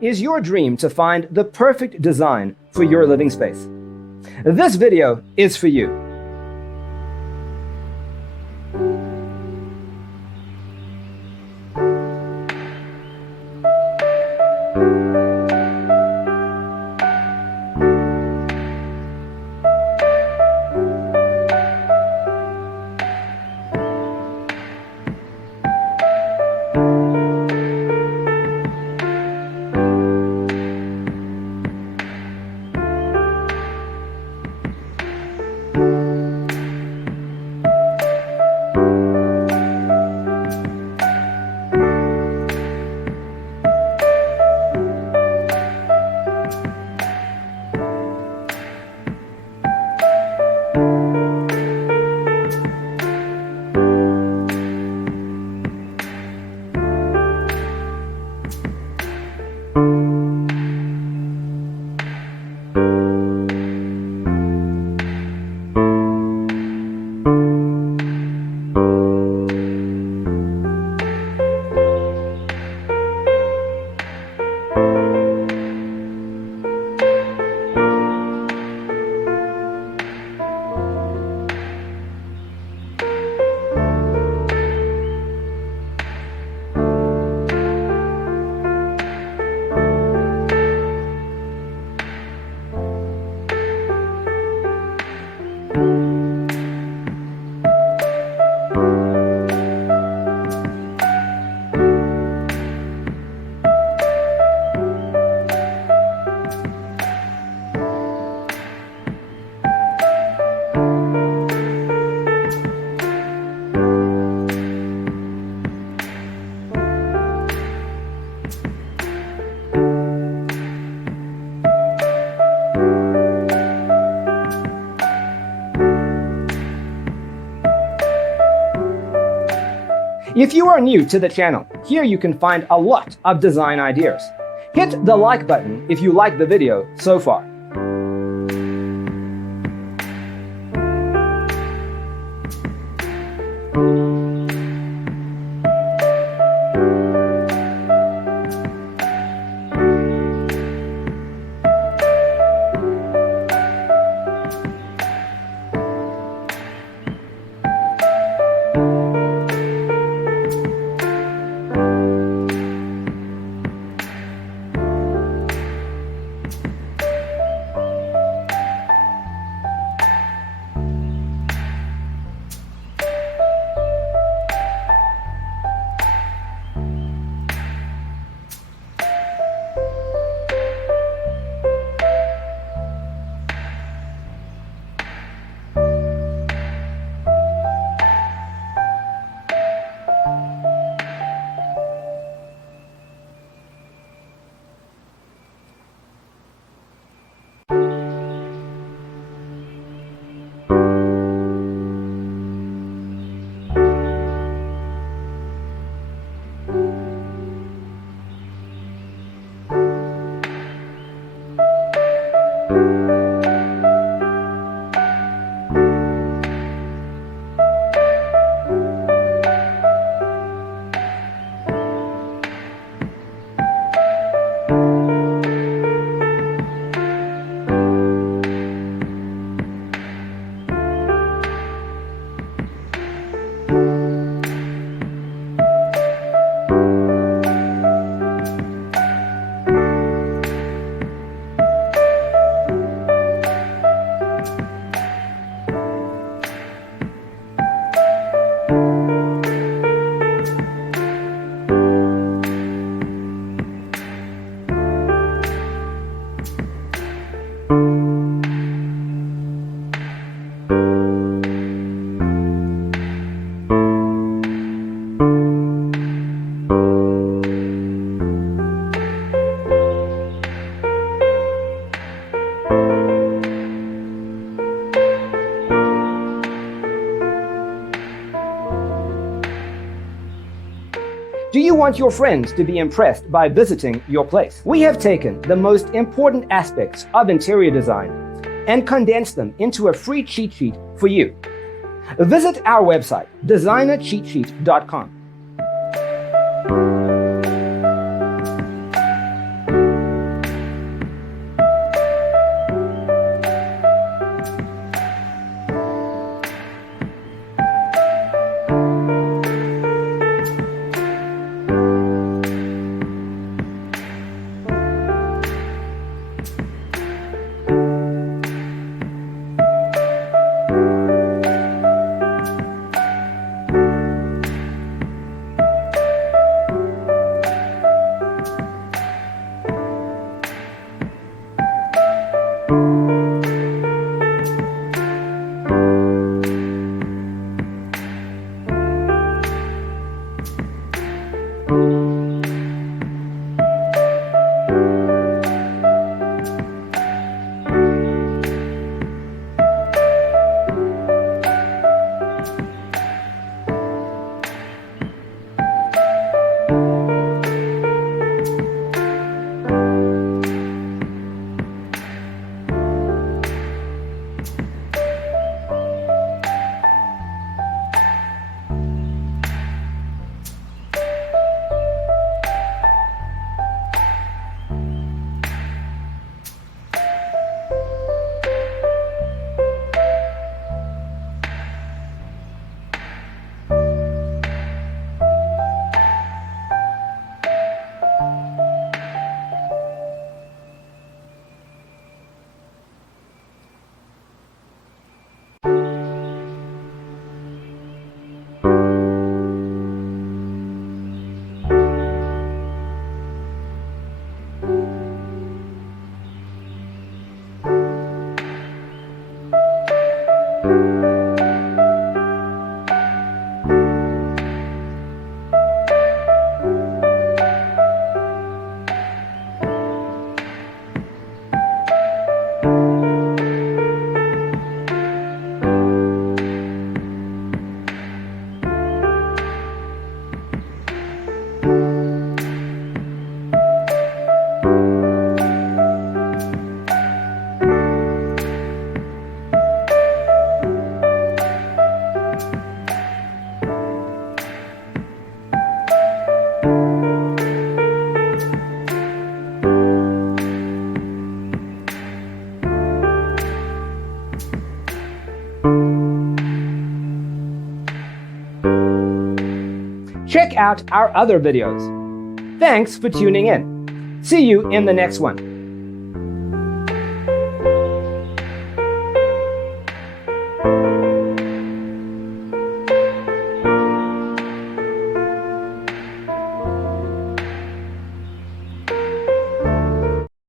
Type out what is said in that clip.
Is your dream to find the perfect design for your living space? This video is for you. If you are new to the channel, here you can find a lot of design ideas. Hit the like button if you like the video so far. Do you want your friends to be impressed by visiting your place? We have taken the most important aspects of interior design and condensed them into a free cheat sheet for you. Visit our website, designercheatsheet.com. check out our other videos. Thanks for tuning in. See you in the next one.